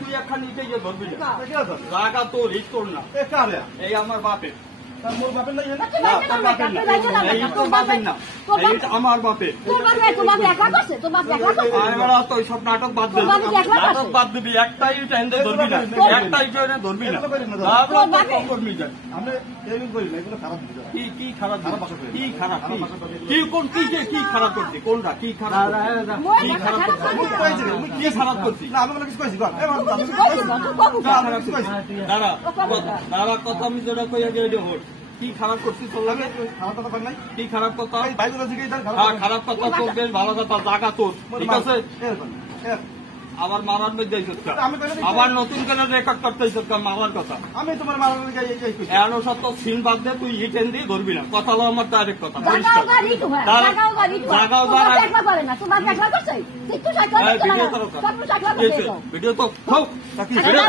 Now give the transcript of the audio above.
তুই একখান নিতে গিয়ে ধরবি না জায়গা তোর হিট তোর না এই আমার বাপের মোর বাপের নাই না তোর বাপের না এই তোর বাপের না এইটা আমার বাপের তো সব নাটক বাদ দিবি নাটক বাদ দিবি একটাই এনে ধরবি না একটাই এনে ধরবি না করবি যান আমরা এমন করি না এগুলো খারাপ কি খারাপ কি খারাপ কি কোন কি খারাপ করছি কোনটা কি খারাপ কি খারাপ কি খারাপ করছি না আমি কিছু কইছি দাঁড়া দাঁড়া কথা আমি যেটা কইয়া গিয়ে হোট কি খারাপ করছিস তোর লাগে খারাপ কথা নাই কি খারাপ কথা বাইরে থেকে খারাপ কথা তোর বেশ ভালো কথা জায়গা তোর ঠিক আছে আবার মারার মধ্যে আবার নতুন করে রেকর্ড করতে মারার কথা আমি তোমার মারার এনো সত্য সিন বাদ দিয়ে তুই হিটেন দিয়ে ধরবি না কথা হলো আমার ডাইরেক্ট কথা ভিডিও তো